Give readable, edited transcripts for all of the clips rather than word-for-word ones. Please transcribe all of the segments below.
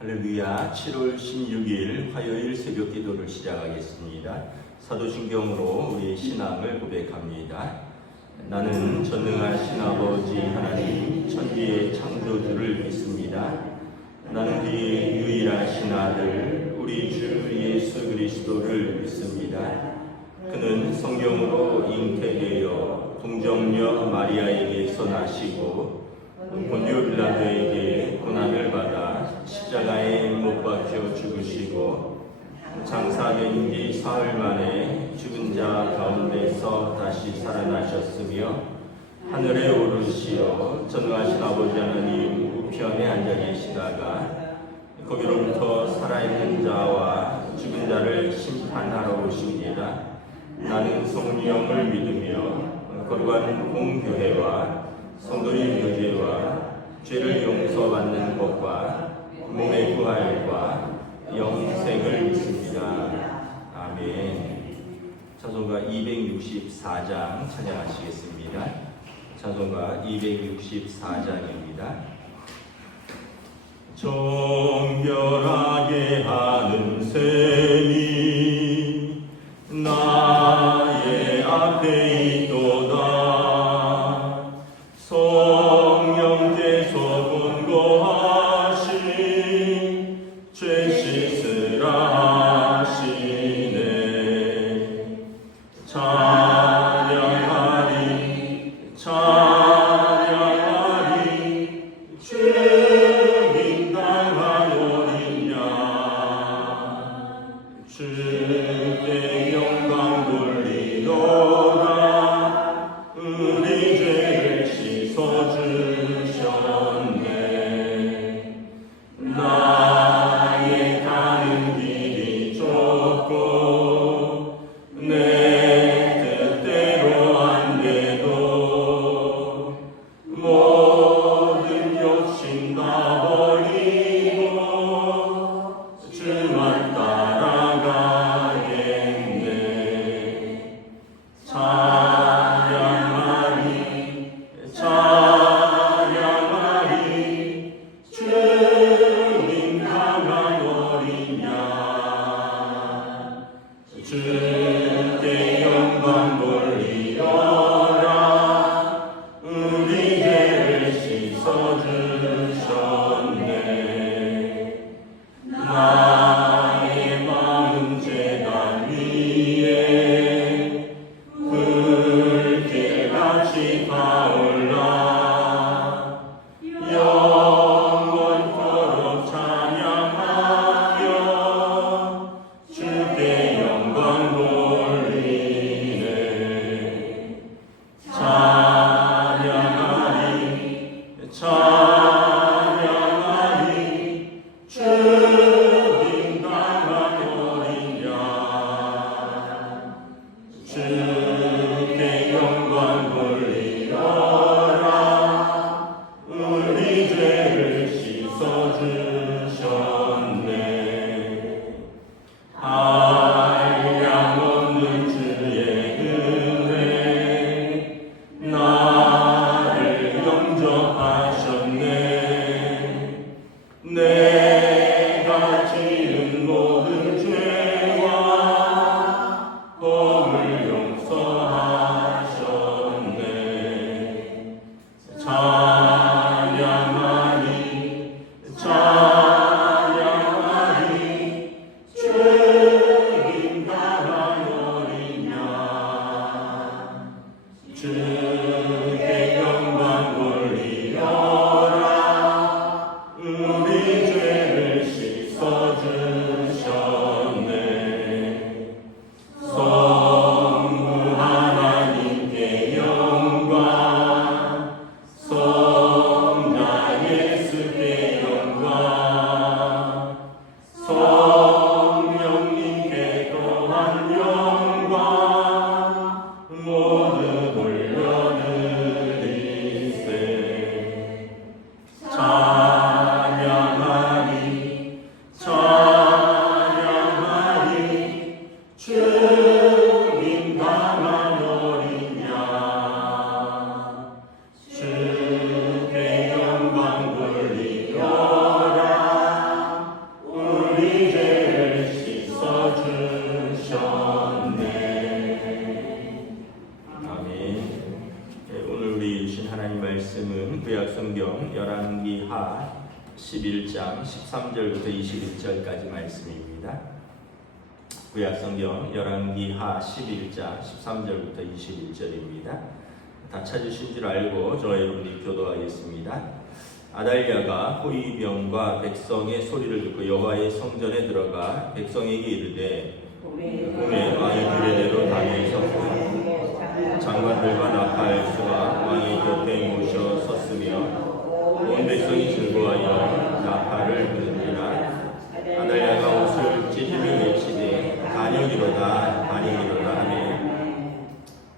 할렐루야. 7월 16일 화요일 새벽 기도를 시작하겠습니다. 사도신경으로 우리 신앙을 고백합니다. 나는 전능하신 아버지 하나님 천지의 창조주를 믿습니다. 나는 그의 유일하신 아들 우리 주 예수 그리스도를 믿습니다. 그는 성경으로 잉태되어 동정녀 마리아에게서 나시고 본디오 빌라도에게 고난을 받아 십자가에 못 박혀 죽으시고 장사된 지 사흘 만에 죽은 자 가운데서 다시 살아나셨으며 하늘에 오르시어 전능하신 아버지 하나님 우편에 앉아 계시다가 거기로부터 살아있는 자와 죽은 자를 심판하러 오십니다. 나는 성령을 믿으며 거룩한 공교회와 성도의 교제와 죄를 용서받는 것과 몸의 부활과 영생을 믿습니다. 아멘. 찬송가 264장 찬양하시겠습니다. 찬송가 264장입니다. 정결하게 하는 셈이 나의 앞에 있도다. 성령께서 권고하신 죄 씻으라 하시네. 찬양하리 찬양하리 주님 강한 어린 양 주께 영광 돌리노라. 우리 죄를 씻어주셨네. 나의 가는 길이 좁고 내 뜻대로 안 돼도 모든 욕심 다 버리고 주만 따라가겠네. 찬양하리 찬양하리 주님 강한 어린 양 주께 영광 돌리어라. 우리 죄를 씻어주셨네. 나의 마음 제단 위에 불길같이 타올라. 영원토록 찬양하며 주께 영광 돌리네. 찬양하리 찬양하리 주님 강한 어린 양 주께 영광 돌리어라. 우리 죄를 씻어주셨네. 한량 없는 주의 은혜 나를 영접하셨네. 내가 지은 모든 죄와 범을 용서하셨네. 찬양하리 찬양하리 주님 강한 어린 양 주께 영광 돌리어라. 우리 죄 11장 13절부터 21절까지 말씀입니다. 구약성경 열왕기하 11장 13절부터 21절입니다. 다 찾으신 줄 알고 저와 여러분이 교도하겠습니다. 아달랴가 호위병과 백성의 소리를 듣고 여호와의 성전에 들어가 백성에게 이르되 봄에 왕이 규례대로 담에 섰고 장관들과 나팔수가 왕의 곁에 모셔 섰으며 온 백성이 즐거워하여 나팔을 부는지라. 아달랴가 옷을 찢으며 외치되 반역이로다 반역이로다 하매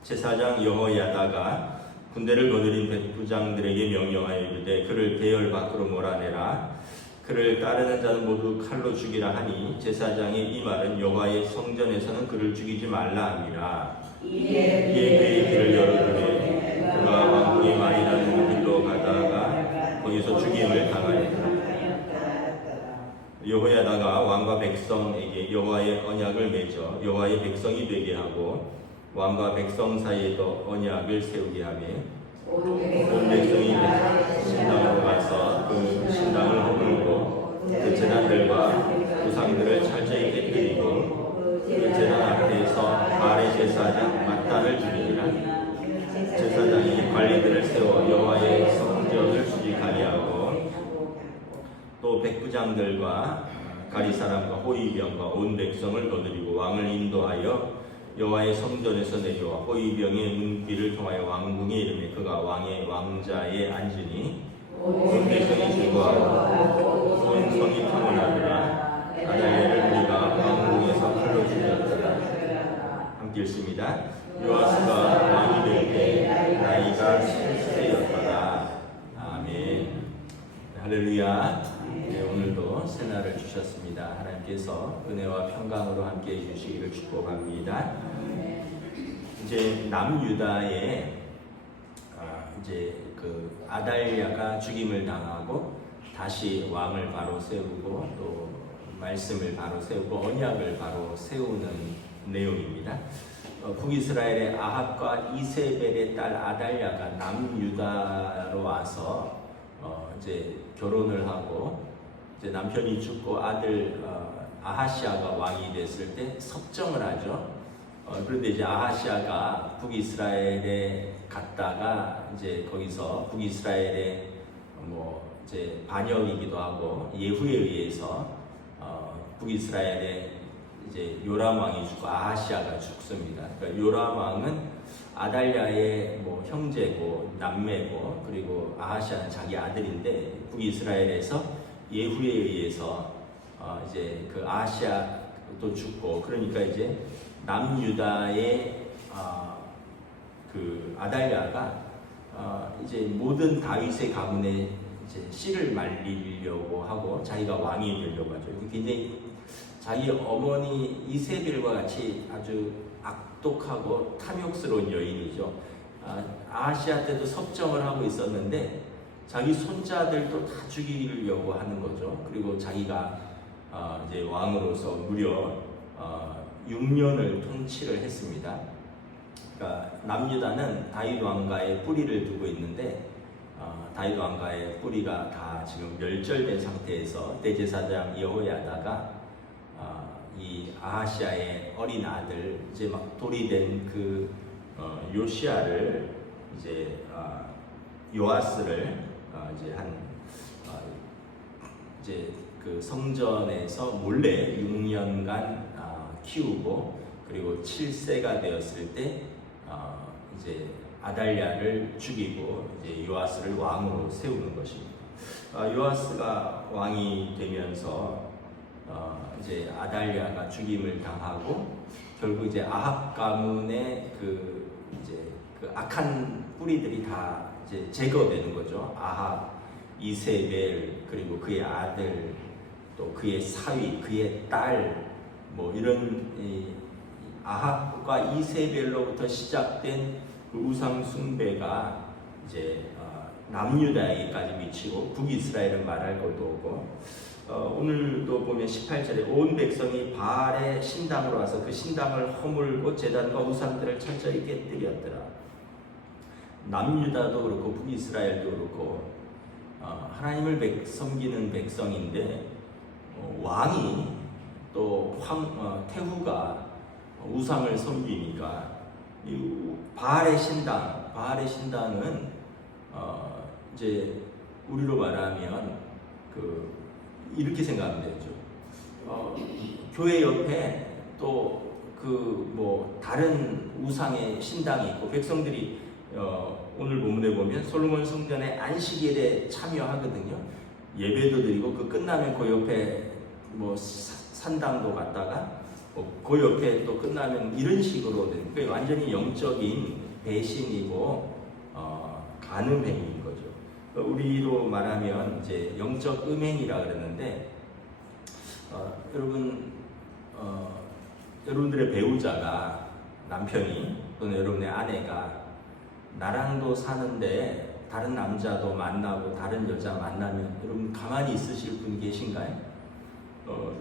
제사장 여호야다가 군대를 거느린 백부장들에게 명령하여 이르되 그를 대열 밖으로 몰아내라. 그를 따르는 자는 모두 칼로 죽이라 하니 제사장의 이 말은 여호와의 성전에서는 그를 죽이지 말라 함이라. 이에 그의 길을 열어두매 그가 왕궁의 말이라는 길로 가다가 거기서 죽임을 당하였다. 여호야다가 왕과 백성에게 여호와의 언약을 맺어 여호와의 백성이 되게 하고 왕과 백성 사이에도 언약을 세우게 하며 온 백성이 신당으로 가서 그 신당을 허물고 그 제단들과 우상들을 철저히 깨뜨리고 그 제단 앞에서 바알의 제사장 mat단을 죽이니라. 제사장이 관리들을 세워 여호와의 성전을 수직하게 하고 또 백부장들과 가리 사람과 호위병과 온 백성을 거느리고 왕을 인도하여 여호와의 성전에서 내려와 호위병의 문귀를 통하여 왕궁에 이르매 그가 왕의 왕자에 앉으니 온 백성이 즐거워하고 온 성이 평온하더라. 아달랴를 우리가 왕궁에서 칼로 죽였더라. 함께 읽습니다. 요아스가 왕이 될 때 나이가 7세였더라. 아멘. 할렐루야. 네, 오늘도 새날을 주셨습니다. 하나님께서 은혜와 평강으로 함께 해주시기를 축복합니다. 이제 남유다에 이제 그 아달랴가 죽임을 당하고 다시 왕을 바로 세우고 또 말씀을 바로 세우고 언약을 바로 세우는 내용입니다. 북이스라엘의 아합과 이세벨의 딸 아달랴가 남유다로 와서 이제 결혼을 하고 이제 남편이 죽고 아들 아하시아가 왕이 됐을 때 섭정을 하죠. 그런데 이제 아하시아가 북이스라엘에 갔다가 이제 거기서 북이스라엘의 뭐 이제 반역이기도 하고 예후에 의해서 북이스라엘의 이제 요람 왕이 죽고 아하시아가 죽습니다. 그러니까 요람 왕은 아달랴의 뭐 형제고 남매고 그리고 아하시아는 자기 아들인데 북이스라엘에서 예후에 의해서 이제 그 아하시아도 죽고 그러니까 이제 남유다의 그 아달랴가 이제 모든 다윗의 가문에 이제 씨를 말리려고 하고 자기가 왕이 되려고 하죠. 굉장히 자기 어머니 이세벨과 같이 아주 악독하고 탐욕스러운 여인이죠. 아하시아 때도 섭정을 하고 있었는데 자기 손자들도 다 죽이려고 하는 거죠. 그리고 자기가 이제 왕으로서 무려 6년을 통치를 했습니다. 그러니까 남유다는 다윗 왕가의 뿌리를 두고 있는데 다윗 왕가의 뿌리가 다 지금 멸절된 상태에서 대제사장 여호야다가 이 아하시아의 어린 아들 이제 막 돌이 된 그 요시아를 이제 요아스를 이제 이제 그 성전에서 몰래 6년간 키우고 그리고 7세가 되었을 때 이제 아달랴를 죽이고 이제 요아스를 왕으로 세우는 것입니다. 요아스가 왕이 되면서 이제 아달랴가 죽임을 당하고 결국 이제 아합 가문의 그 이제 그 악한 뿌리들이 다 이제 제거되는 거죠. 아합, 이세벨 그리고 그의 아들 또 그의 사위, 그의 딸 뭐 이런 아합과 이세벨로부터 시작된 그 우상 숭배가 이제 남유다에까지 미치고 북이스라엘은 말할 것도 없고 오늘도 보면 18절에 온 백성이 바알의 신당으로 와서 그 신당을 허물고 제단과 우상들을 철저히 깨뜨렸더라. 남유다도 그렇고 북이스라엘도 그렇고 하나님을 섬기는 백성인데 왕이 또 태후가 우상을 섬기니까 이 바알의 신당은 이제 우리로 말하면 이렇게 생각하면 되죠. 교회 옆에 또 다른 우상의 신당이 있고 백성들이 오늘 본문에 보면 솔로몬 성전의 안식일에 참여하거든요. 예배도 드리고 끝나면 그 옆에 산당도 갔다가 그 옆에 또 끝나면 이런 식으로 되니까 완전히 영적인 배신이고 간음 행위인 거죠. 우리로 말하면 이제 영적 음행이라 그러는데 여러분들의 배우자가 남편이 또는 여러분의 아내가 나랑도 사는데 다른 남자도 만나고 다른 여자 만나면 여러분 가만히 있으실 분 계신가요?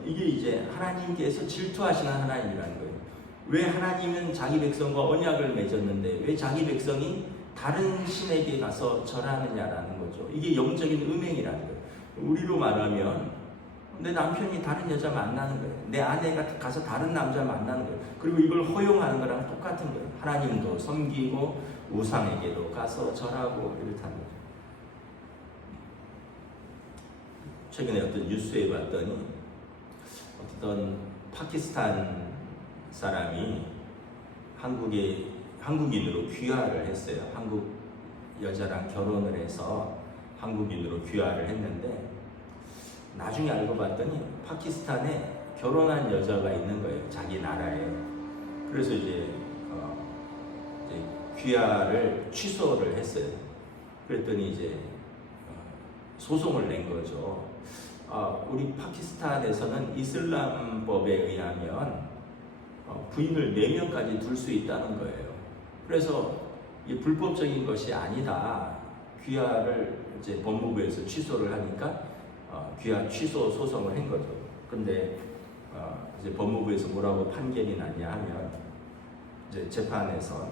이게 이제 하나님께서 질투하시는 하나님이라는 거예요. 왜 하나님은 자기 백성과 언약을 맺었는데 왜 자기 백성이 다른 신에게 가서 절하느냐라는 거죠. 이게 영적인 음행이라는 거예요. 우리로 말하면 내 남편이 다른 여자 만나는 거예요. 내 아내가 가서 다른 남자 만나는 거예요. 그리고 이걸 허용하는 거랑 똑같은 거예요. 하나님도 섬기고 우상에게도 가서 절하고 이렇다는 거죠. 최근에 어떤 뉴스에 봤더니 어떤 파키스탄 사람이 한국인으로 귀화를 했어요. 한국 여자랑 결혼을 해서 한국인으로 귀화를 했는데 나중에 알고 봤더니 파키스탄에 결혼한 여자가 있는 거예요. 자기 나라에. 그래서 이제 귀화를 취소를 했어요. 그랬더니 이제 소송을 낸 거죠. 우리 파키스탄에서는 이슬람법에 의하면 부인을 4명까지 둘 수 있다는 거예요. 그래서 이 불법적인 것이 아니다. 귀화를 이제 법무부에서 취소를 하니까 귀화 취소 소송을 한 거죠. 근데 이제 법무부에서 뭐라고 판결이 났냐 하면 이제 재판에서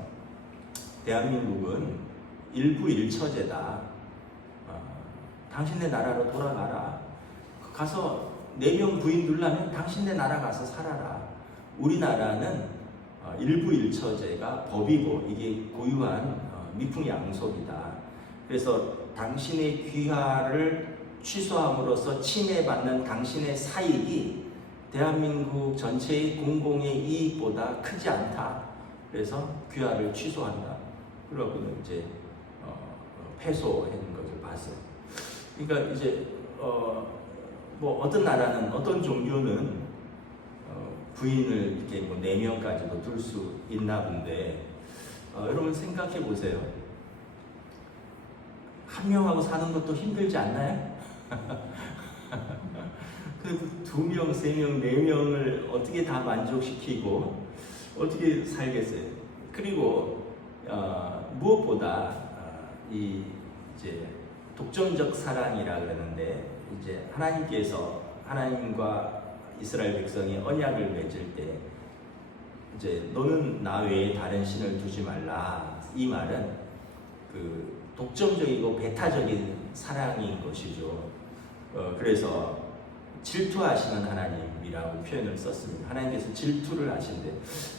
대한민국은 일부 일처제다. 당신네 나라로 돌아가라. 가서 4명 부인 둘라면 당신네 나라 가서 살아라. 우리나라는 일부 일처제가 법이고 이게 고유한 미풍양속이다. 그래서 당신의 귀화를 취소함으로써 침해받는 당신의 사익이 대한민국 전체의 공공의 이익보다 크지 않다. 그래서 귀화를 취소한다. 그러고 이제 패소하는 것을 봤어요. 그러니까 이제 어떤 나라는 어떤 종교는 부인을 이렇게 4명까지도 둘 수 있나 본데 여러분 생각해 보세요. 한 명하고 사는 것도 힘들지 않나요? 그 2명, 3명, 4명을 어떻게 다 만족시키고 어떻게 살겠어요? 그리고 무엇보다 이 이제 독점적 사랑이라 그러는데 이제 하나님께서 하나님과 이스라엘 백성이 언약을 맺을 때 이제 너는 나 외에 다른 신을 두지 말라. 이 말은 그 독점적이고 배타적인 사랑인 것이죠. 그래서 질투하시는 하나님이라고 표현을 썼습니다. 하나님께서 질투를 하신대.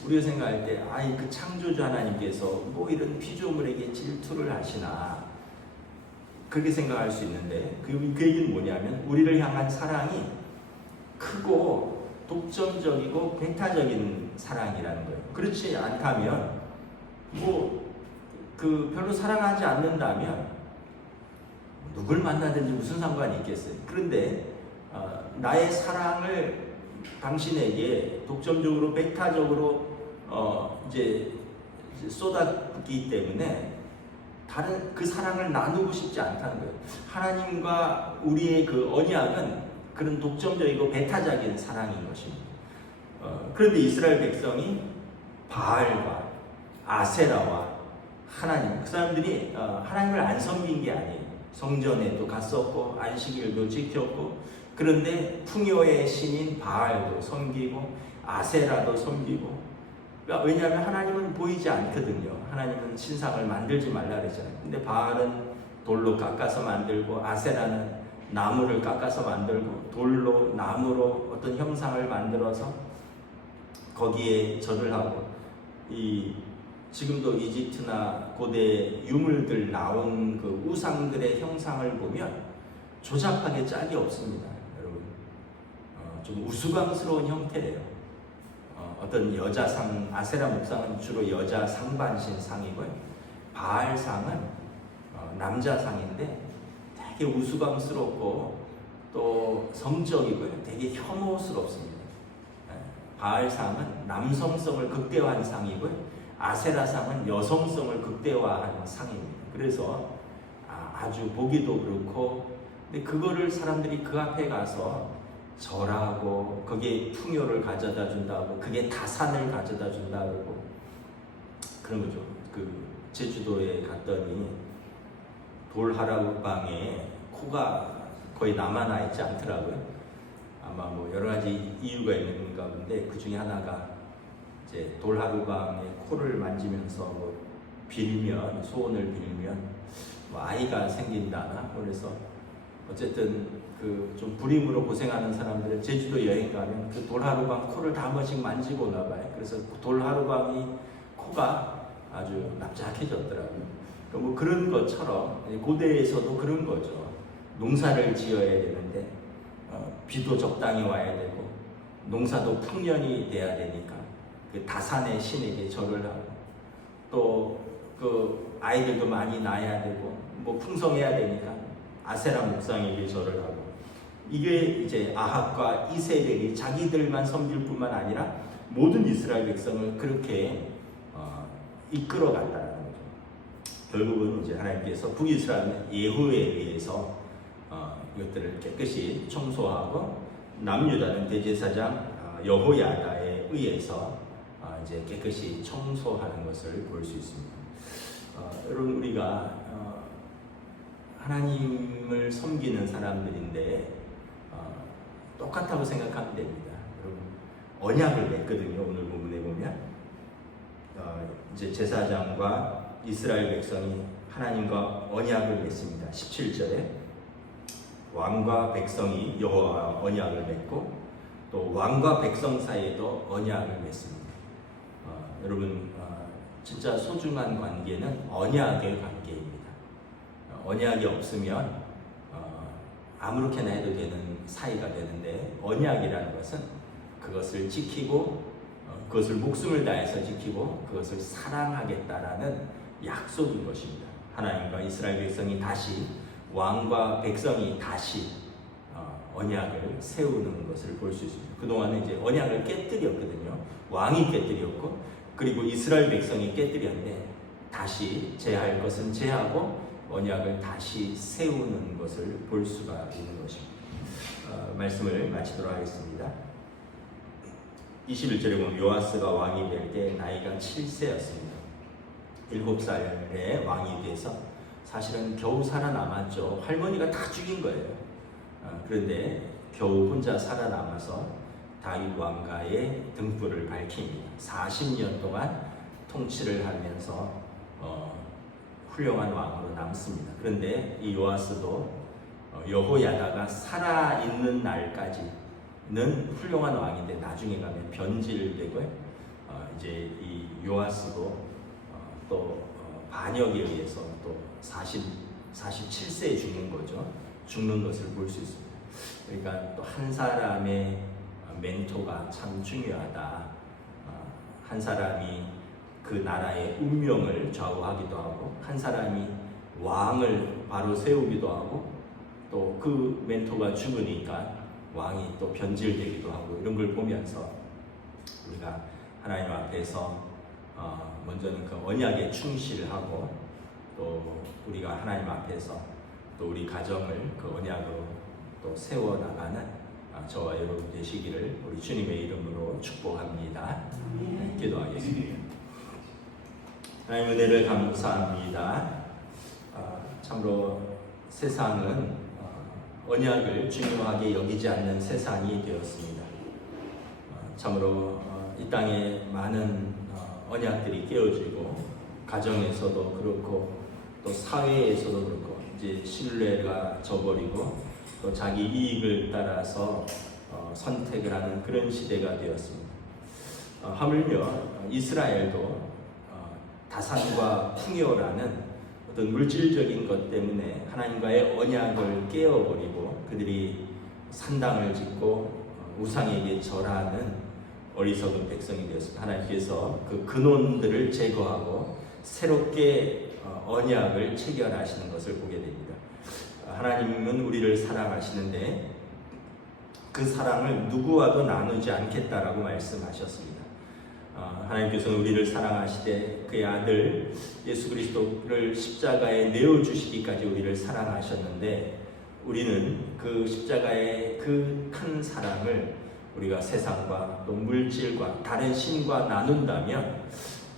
우리가 생각할 때 그 창조주 하나님께서 뭐 이런 피조물에게 질투를 하시나 그렇게 생각할 수 있는데 그 얘기는 뭐냐면 우리를 향한 사랑이 크고 독점적이고 배타적인 사랑이라는 거예요. 그렇지 않다면 별로 사랑하지 않는다면 누굴 만나든지 무슨 상관이 있겠어요. 그런데 나의 사랑을 당신에게 독점적으로 배타적으로 이제 쏟았기 때문에 다른 그 사랑을 나누고 싶지 않다는 거예요. 하나님과 우리의 그 언약은 그런 독점적이고 배타적인 사랑인 것입니다. 그런데 이스라엘 백성이 바알과 아세라와 하나님, 그 사람들이 하나님을 안 섬긴 게 아니에요. 성전에도 갔었고 안식일도 지켰고 그런데 풍요의 신인 바알도 섬기고 아세라도 섬기고 왜냐하면 하나님은 보이지 않거든요. 하나님은 신상을 만들지 말라 그랬잖아요. 근데 바알은 돌로 깎아서 만들고, 아세라는 나무를 깎아서 만들고, 돌로 나무로 어떤 형상을 만들어서 거기에 절을 하고, 지금도 이집트나 고대 유물들 나온 그 우상들의 형상을 보면 조잡하게 짝이 없습니다, 여러분. 좀 우스꽝스러운 형태예요. 어떤 여자상, 아세라 목상은 주로 여자 상반신 상이고요. 바알상은 남자상인데 되게 우스꽝스럽고 또 성적이고요. 되게 혐오스럽습니다. 바알상은 남성성을 극대화한 상이고요. 아세라상은 여성성을 극대화한 상입니다. 그래서 아주 보기도 그렇고, 근데 그거를 사람들이 그 앞에 가서 절하고 거기에 풍요를 가져다 준다고, 그게 다산을 가져다 준다고 그런 거죠. 그 제주도에 갔더니 돌하라방에 코가 거의 남아나 있지 않더라고요. 아마 뭐 여러 가지 이유가 있는가 본데, 그 중에 하나가 이제 돌하루방에 코를 만지면서 뭐 빌면, 소원을 빌면 뭐 아이가 생긴다나, 그래서 어쨌든 그 좀 불임으로 고생하는 사람들은 제주도 여행 가면 그 돌하루방 코를 다 한 번씩 만지고 오나 봐요. 그래서 돌하루방이 코가 아주 납작해졌더라고요. 그러니까 뭐 그런 것처럼 고대에서도 그런 거죠. 농사를 지어야 되는데 비도 적당히 와야 되고 농사도 풍년이 돼야 되니까 그 다산의 신에게 절을 하고, 또 그 아이들도 많이 낳아야 되고 뭐 풍성해야 되니까 아세라 목상에게 절을 하고, 이게 이제 아합과 이세벨이 자기들만 섬길 뿐만 아니라 모든 이스라엘 백성을 그렇게 이끌어갔다는 거죠. 결국은 이제 하나님께서 북이스라엘 예후에 의해서 이것들을 깨끗이 청소하고, 남유다는 대제사장 여호야다에 의해서 이제 깨끗이 청소하는 것을 볼 수 있습니다. 여러분, 우리가 하나님을 섬기는 사람들인데 똑같다고 생각하면 됩니다. 여러분, 언약을 맺거든요. 오늘 본문에 보면 이제 제사장과 이스라엘 백성이 하나님과 언약을 맺습니다. 17절에 왕과 백성이 여호와와 언약을 맺고, 또 왕과 백성 사이에도 언약을 맺습니다. 여러분, 진짜 소중한 관계는 언약의 관계입니다. 언약이 없으면 아무렇게나 해도 되는 사이가 되는데, 언약이라는 것은 그것을 지키고 그것을 목숨을 다해서 지키고 그것을 사랑하겠다라는 약속인 것입니다. 하나님과 이스라엘 백성이 다시, 왕과 백성이 다시 언약을 세우는 것을 볼 수 있습니다. 그동안은 이제 언약을 깨뜨렸거든요. 왕이 깨뜨렸고, 그리고 이스라엘 백성이 깨뜨렸는데 다시 제할 것은 제하고 언약을 다시 세우는 것을 볼 수가 있는 것입니다. 말씀을 마치도록 하겠습니다. 21절에 보면 요아스가 왕이 될 때 나이가 7세였습니다. 7살에 왕이 돼서 사실은 겨우 살아남았죠. 할머니가 다 죽인 거예요. 그런데 겨우 혼자 살아남아서 다윗 왕가의 등불을 밝힙니다. 40년 동안 통치를 하면서 훌륭한 왕으로 남습니다. 그런데 이 요아스도 여호야다가 살아있는 날까지는 훌륭한 왕인데 나중에 가면 변질되고요. 이제 이 요아스도 또 반역에 의해서 또 47세에 죽는 거죠. 죽는 것을 볼 수 있습니다. 그러니까 또 한 사람의 멘토가 참 중요하다. 한 사람이 그 나라의 운명을 좌우하기도 하고, 한 사람이 왕을 바로 세우기도 하고, 또 그 멘토가 죽으니까 왕이 또 변질되기도 하고, 이런 걸 보면서 우리가 하나님 앞에서 먼저는 그 언약에 충실하고, 또 우리가 하나님 앞에서 또 우리 가정을 그 언약으로 또 세워나가는 저와 여러분 되시기를 우리 주님의 이름으로 축복합니다. 기도하겠습니다. 하나님 은혜를 감사합니다. 참으로 세상은 언약을 중요하게 여기지 않는 세상이 되었습니다. 참으로 이 땅에 많은 언약들이 깨어지고, 가정에서도 그렇고 또 사회에서도 그렇고 이제 신뢰가 져버리고 또 자기 이익을 따라서 선택을 하는 그런 시대가 되었습니다. 하물며 이스라엘도 다산과 풍요라는 어떤 물질적인 것 때문에 하나님과의 언약을 깨어버리고 그들이 산당을 짓고 우상에게 절하는 어리석은 백성이 되었습니다. 하나님께서 그 근원들을 제거하고 새롭게 언약을 체결하시는 것을 보게 됩니다. 하나님은 우리를 사랑하시는데 그 사랑을 누구와도 나누지 않겠다라고 말씀하셨습니다. 하나님께서는 우리를 사랑하시되 그의 아들 예수 그리스도를 십자가에 내어주시기까지 우리를 사랑하셨는데 우리는 그 십자가의 그 큰 사랑을 우리가 세상과 또 물질과 다른 신과 나눈다면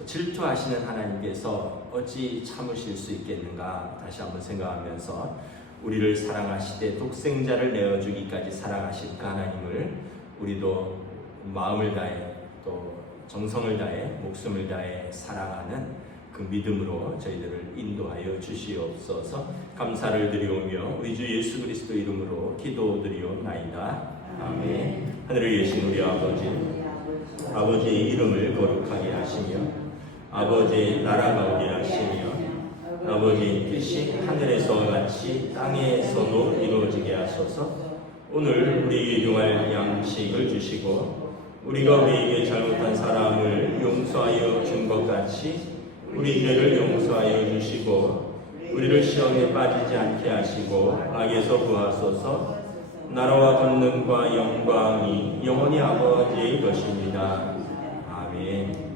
질투하시는 하나님께서 어찌 참으실 수 있겠는가 다시 한번 생각하면서 우리를 사랑하시되 독생자를 내어주기까지 사랑하신 그 하나님을 우리도 마음을 다해 또 정성을 다해 목숨을 다해 사랑하는 그 믿음으로 저희들을 인도하여 주시옵소서. 감사를 드리오며 우리 주 예수 그리스도 이름으로 기도드리옵나이다. 아멘. 하늘에 계신 우리 아버지의 이름을 거룩하게 하시며 아버지의 나라가 오게 하시며 아버지의 뜻이 하늘에서와 같이 땅에서도 이루어지게 하소서. 오늘 우리에게 용할 양식을 주시고 우리가 우리에게 잘못한 사람을 용서하여 준 것 같이 우리 죄를 용서하여 주시고 우리를 시험에 빠지지 않게 하시고 악에서 구하소서. 나라와 권능과 영광이 영원히 아버지의 것입니다. 아멘.